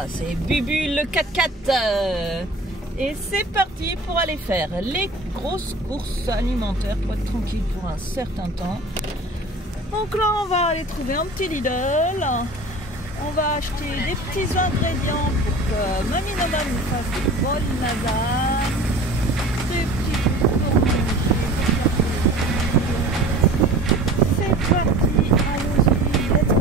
Voilà, c'est Bubu le 4x4. Et c'est parti pour aller faire les grosses courses alimentaires pour être tranquille pour un certain temps. Donc là, on va aller trouver un petit Lidl. On va acheter des petits ingrédients pour que Mamie Nana nous fasse des bols lasagne, des petits fours magnifiques. C'est parti, allons-y, let's go.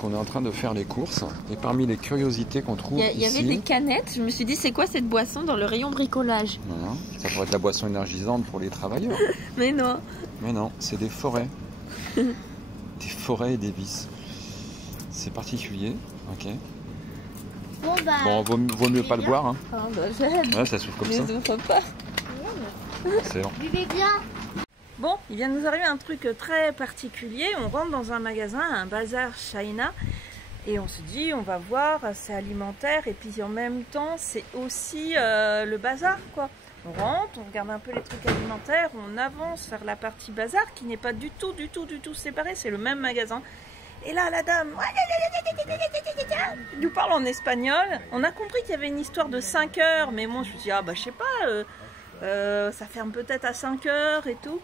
On est en train de faire les courses et parmi les curiosités qu'on trouve il y avait des canettes. Je me suis dit, c'est quoi cette boisson dans le rayon bricolage? Voilà. Ça pourrait être la boisson énergisante pour les travailleurs. Mais non. Mais non, c'est des forêts. Des forêts et des vis. C'est particulier, ok. Bon, vaut mieux pas le boire. Hein. Oh, bah, j'aime. Ouais, ça souffle comme ça. Les ouvre pas. Excellent. Buvez bien. Bon, il vient de nous arriver un truc très particulier. On rentre dans un magasin, un bazar China, et on se dit, on va voir, c'est alimentaire, et puis en même temps, c'est aussi le bazar, quoi. On rentre, on regarde un peu les trucs alimentaires, on avance vers la partie bazar, qui n'est pas du tout séparée, c'est le même magasin. Et là, la dame nous parle en espagnol. On a compris qu'il y avait une histoire de 5 heures, mais moi, je me suis dit, ah bah, je sais pas, ça ferme peut-être à 5 heures et tout.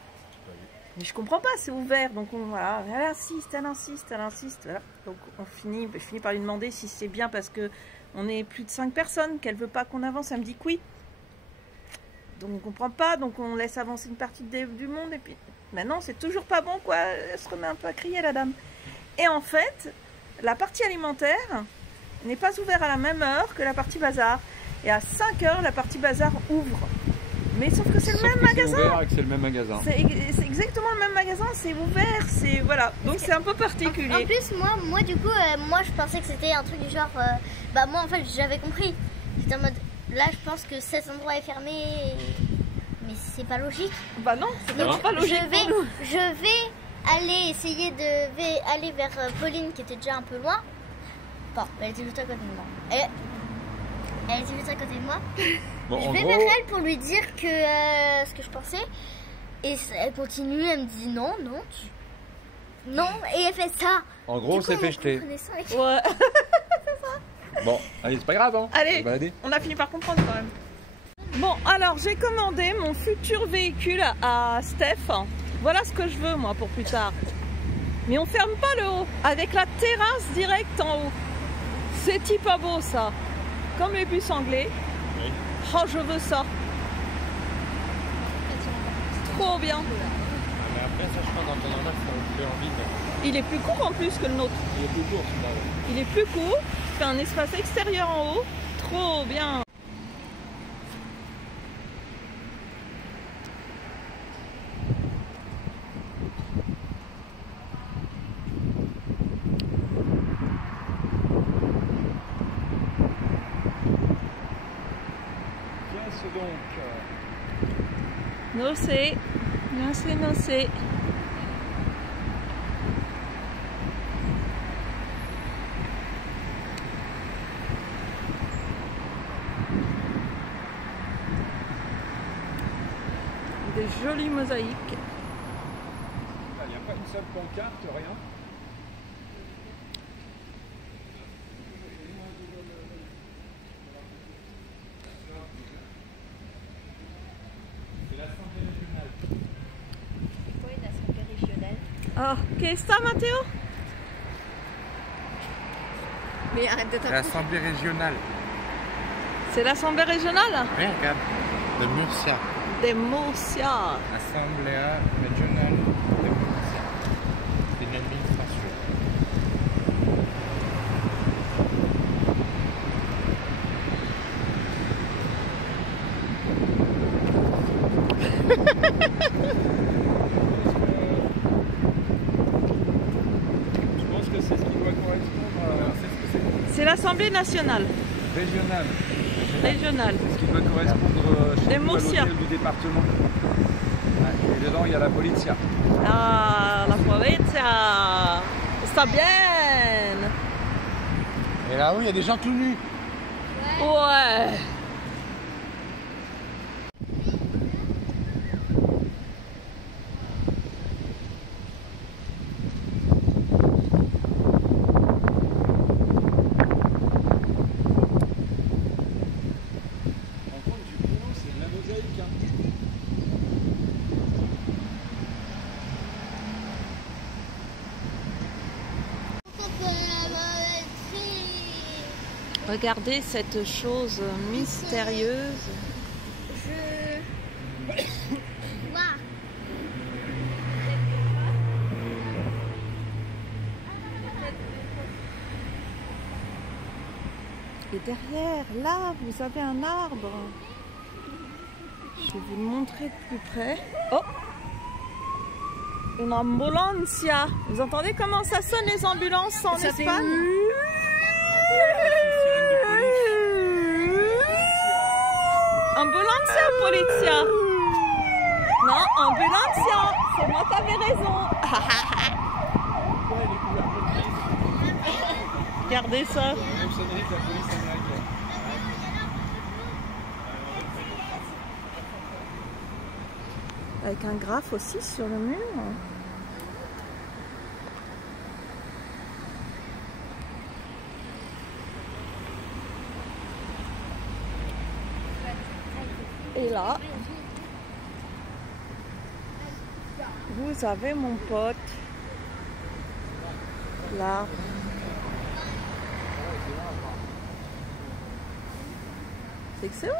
Mais je comprends pas, c'est ouvert, donc voilà, elle insiste. Voilà. Donc je finis par lui demander si c'est bien parce que on est plus de 5 personnes, qu'elle veut pas qu'on avance, elle me dit que oui. Donc on comprend pas, donc on laisse avancer une partie du monde, et puis maintenant c'est toujours pas bon, quoi, elle se remet un peu à crier, la dame. Et en fait, la partie alimentaire n'est pas ouverte à la même heure que la partie bazar. Et à 5 heures, la partie bazar ouvre. Mais sauf que c'est le même magasin. C'est le même magasin. C'est exactement le même magasin, c'est ouvert, c'est voilà. Donc c'est un peu particulier. En plus, moi du coup, moi je pensais que c'était un truc du genre. Bah moi en fait j'avais compris. J'étais en mode, là je pense que cet endroit est fermé, mais c'est pas logique. Bah non, c'est vraiment pas logique. Je vais aller essayer aller vers Pauline qui était déjà un peu loin. Bon, elle était juste à côté de moi. Elle était juste à côté de moi. Bon, je vais vers elle pour lui dire que ce que je pensais. Et elle continue, elle me dit non. Non, et elle fait ça. En gros, on s'est fait jeter. Ouais. C'est ça. Bon, allez, c'est pas grave, hein. Allez, on a fini par comprendre quand même. Bon, alors j'ai commandé mon futur véhicule à Steph. Voilà ce que je veux, moi, pour plus tard. Mais on ferme pas le haut, avec la terrasse directe en haut. C'est pas beau, ça. Comme les bus anglais. Oui. Oh, je veux ça. Trop bien. Mais après, ça, je crois, dans ton ordre, ça fait envie. Il est plus court en plus que le nôtre. Il est plus court, celui-là. Il est plus court. Il fait un espace extérieur en haut. Trop bien. donc. Nocé. Nocé, nocé. Des jolies mosaïques. Il n'y a pas une seule pancarte, rien. Oh, qu'est-ce que c'est, Mathéo? Mais arrête de t'approcher. L'Assemblée régionale. C'est l'Assemblée régionale? Oui, regarde. De Murcia. De Murcia. Assemblée régionale de Murcia. C'est une administration. Je pense que c'est ce qui doit correspondre à... C'est l'Assemblée nationale. Régionale. Régionale. C'est ce qui doit correspondre chez nous à Murcia. l'hôtel du département. Ouais, et dedans, il y a la polizia. Ah, la polizia. Está bien. Et là-haut, il y a des gens tout nus. Ouais. Regardez cette chose mystérieuse. Et derrière, là, vous avez un arbre. Je vais vous le montrer de plus près. Oh! Une ambulancia. Vous entendez comment ça sonne les ambulances en Espagne? Ambulancia, polizia. Non, ambulancia. C'est moi qui avais raison. Regardez ça. Avec un graphe aussi sur le mur. Et là, vous avez mon pote, là. C'est excellent.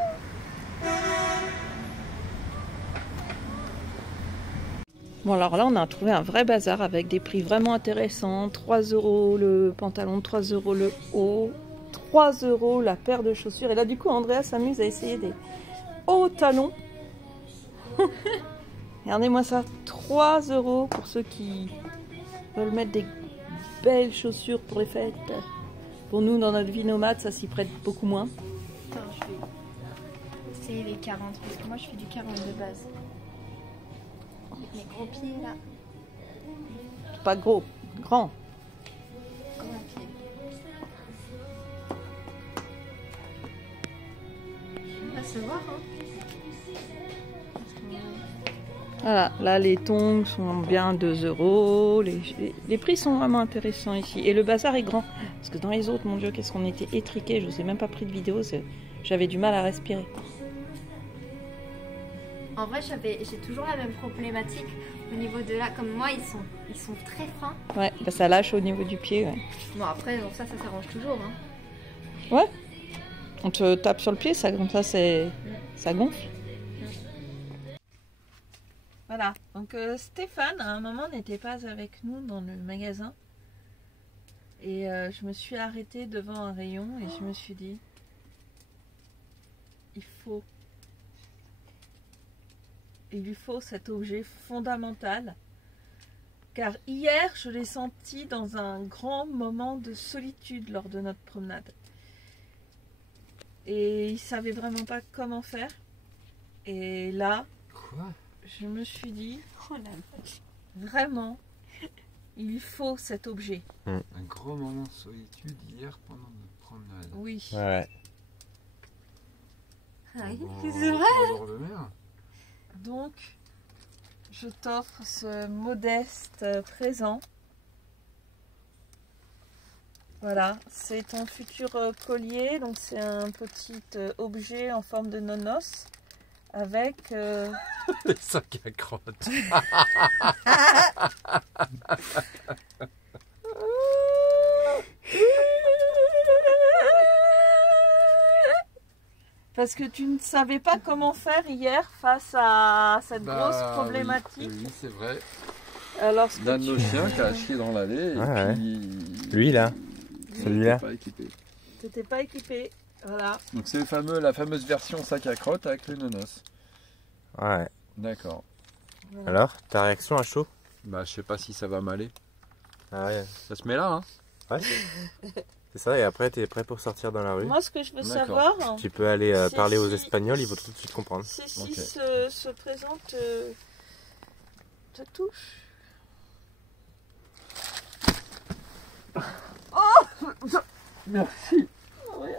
Bon, alors là, on a trouvé un vrai bazar avec des prix vraiment intéressants. 3 € le pantalon, 3 € le haut, 3 € la paire de chaussures. Et là, du coup, Andrea s'amuse à essayer des hauts talons. Regardez-moi ça, 3 € pour ceux qui veulent mettre des belles chaussures pour les fêtes. Pour nous, dans notre vie nomade, ça s'y prête beaucoup moins. Attends, je vais essayer les 40 parce que moi je fais du 40 de base. Avec mes gros pieds là. Pas gros, grand. Gros pieds. On va se voir, hein. Voilà, là les tongs sont bien 2 €. Les prix sont vraiment intéressants ici. Et le bazar est grand. Parce que dans les autres, mon Dieu, qu'est-ce qu'on était étriqués. Je vous ai même pas pris de vidéo. J'avais du mal à respirer. En vrai, j'ai toujours la même problématique au niveau de là. Comme moi, ils sont très fins. Ouais, bah ça lâche au niveau du pied. Ouais. Bon, après, bon, ça s'arrange toujours. Hein. Ouais. On te tape sur le pied, ça, comme ça, ça gonfle. Voilà, donc Stéphane, à un moment, n'était pas avec nous dans le magasin. Et je me suis arrêtée devant un rayon et je me suis dit, il lui faut cet objet fondamental. Car hier, je l'ai senti dans un grand moment de solitude lors de notre promenade. Et il savait vraiment pas comment faire. Et là, Quoi? je me suis dit, oh là, vraiment, il faut cet objet. Un gros moment de solitude hier pendant notre promenade. Oui. Ouais. Oui, Bon, c'est vrai. au bord de mer. Donc, je t'offre ce modeste présent. Voilà, c'est ton futur collier. Donc, c'est un petit objet en forme de nonos avec. Les sacs à crottes. Parce que tu ne savais pas comment faire hier face à cette grosse problématique. Oui, c'est vrai. Alors, ce que L'un de nos tu chiens qui a chié dans l'allée. Ouais, et puis... Lui, là. il Celui-là. était pas équipé. n'étais pas équipé. Voilà. Donc c'est la fameuse version sac à crottes avec le nonos. Ouais. D'accord. Voilà. Alors, ta réaction à chaud? Bah je sais pas si ça va m'aller. Ah ouais. Ça se met là, hein? Ouais. C'est ça, et après, t'es prêt pour sortir dans la rue? Moi, ce que je veux D'accord. savoir, Tu peux aller Si, parler aux si. Espagnols, ils vont tout de suite comprendre. si Ok. ce présent te touche. Merci. Ouais.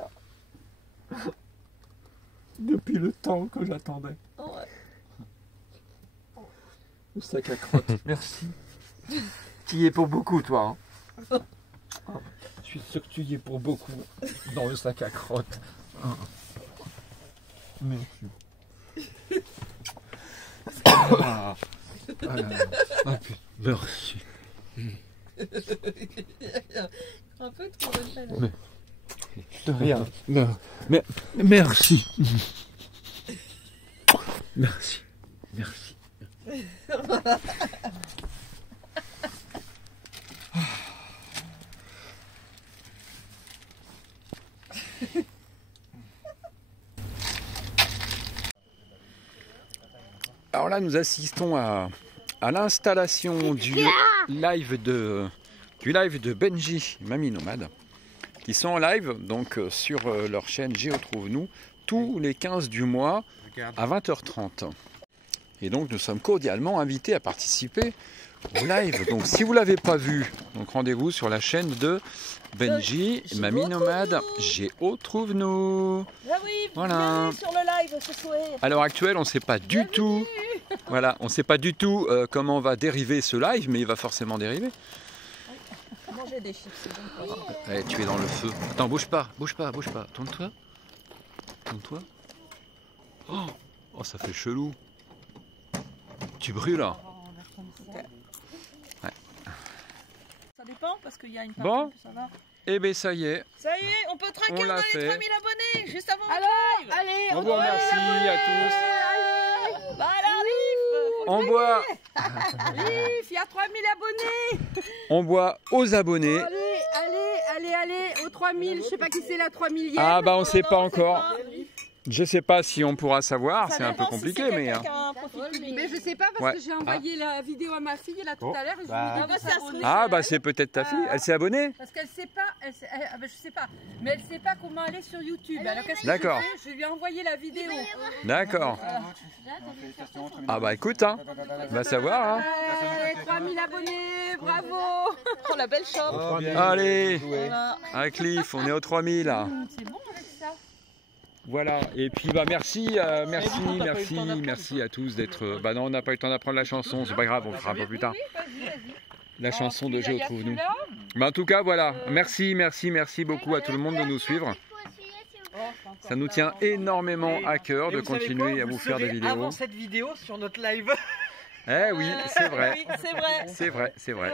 Depuis le temps que j'attendais. Ouais. Le sac à crottes. Merci. Tu y es pour beaucoup, toi. Hein. Je suis sûr que tu y es pour beaucoup dans le sac à crottes. Merci. Ah. Merci. Un peu trop de De rien. Mais merci. Merci. Merci. Alors là, nous assistons à l'installation du live de Benji et Mamie Nomade, qui sont en live donc sur leur chaîne Géo Trouve-nous tous les 15 du mois à 20h30. Et donc nous sommes cordialement invités à participer au live. Donc si vous ne l'avez pas vu, donc rendez-vous sur la chaîne de Benji et Mamie Nomade Géo Trouve-nous. Ah oui, Voilà. bienvenue sur le live ce soir. À l'heure actuelle, on ne sait pas du tout. Voilà, on ne sait pas du tout comment va dériver ce live, mais il va forcément dériver. Manger des chips, c'est bon. Allez, tu es dans le feu. Attends, bouge pas, bouge pas, bouge pas. Tourne-toi. Tourne-toi. Oh, ça fait chelou. Tu brûles là. Ouais. Ça dépend parce qu'il y a une Bon. partie que ça va. Eh bien, ça y est. Ça y est, on peut traquer, On on, l'a a fait. les 3000 abonnés juste avant Alors, le live. allez, On vous remercie à tous. Bah alors, Liv, On boit, Liv, il y a 3000 abonnés. on boit aux abonnés. Allez, aux 3000. Je sais pas qui c'est la 3000e. Ah bah, on ne sait non, pas c'est encore. pas. Je sais pas si on pourra savoir. Ça C'est un peu dépend si compliqué, c'est mais. quelqu'un qui a un profil public. Mais je sais pas parce Ouais. que j'ai envoyé la vidéo à ma fille là tout à l'heure. Et je lui ai dit bah, de ça s'abonner. Ah bah, c'est peut-être ta fille. Elle s'est abonnée. Parce qu'elle sait pas, je sais pas, mais elle sait pas comment aller sur YouTube. Alors qu'est-ce que D'accord. je fais? Je lui ai envoyé la vidéo. D'accord. Ah bah, écoute, hein. Va savoir, hein. 3000 abonnés, bravo. Oh la belle chambre. Allez, Voilà. avec Cliff, on est aux 3000. C'est bon avec ça. Voilà, et puis bah merci à tous d'être. Bah non, on n'a pas eu le temps d'apprendre la chanson, c'est pas grave, on le fera un peu plus tard. La chanson de Géo Trouve-nous. Bah en tout cas, voilà, merci beaucoup à tout le monde de nous suivre. Ça nous tient énormément à cœur de continuer à vous faire des vidéos. Avant cette vidéo sur notre live. Eh oui, c'est vrai, Oui, c'est vrai. c'est vrai, c'est vrai.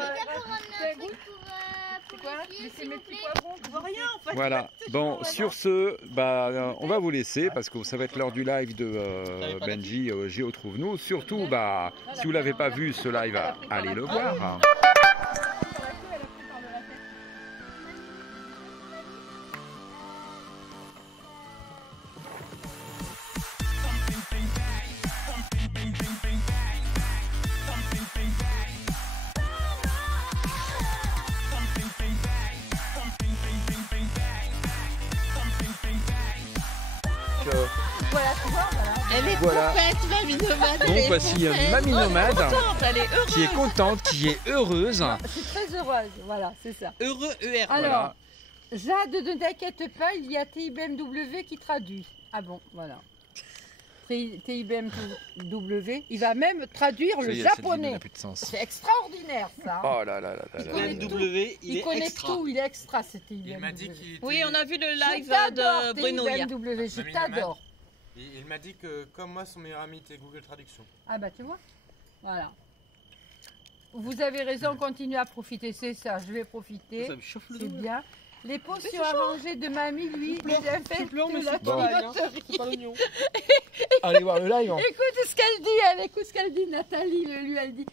Laissez mes petits poivrons. Je vois rien en fait. Voilà, bon, sur ce, bah, on va vous laisser parce que ça va être l'heure du live de Benji Géo Trouve-nous. Surtout, bah, si vous l'avez pas vu ce live, allez le voir. Ciao. Voilà, tu vois, voilà. Elle est Voilà. complète, Mamie Nomade. Donc voici Mamie Nomade Elle est heureuse. qui est contente, qui est heureuse. Je suis très heureuse, voilà, c'est ça. Heureux ER. Alors, Jade, ne t'inquiète pas, il y a TIBMW qui traduit. Ah bon, voilà. TIBMW, il va même traduire le japonais. C'est extraordinaire ça. Oh là là là là là. BMW, Il connaît tout, il est extra ce TIBMW. Il m'a dit qu'il était... Oui, on a vu le live Je t'adore, de Bruno hier. TIBMW, je Mamie t'adore. Il m'a dit que comme moi, son meilleur ami était Google Traduction. Ah bah tu vois, voilà. Vous avez raison, continuez à profiter, c'est ça, je vais profiter, Ça me chauffe le c'est dos. bien. Les potions arrangées de mamie, lui, il a fait mais la c'est pas l'ail, hein. tuyauterie. C'est pas l'oignon. Allez voir le live. Écoute ce qu'elle dit, elle écoute ce qu'elle dit, Nathalie, lui, elle dit.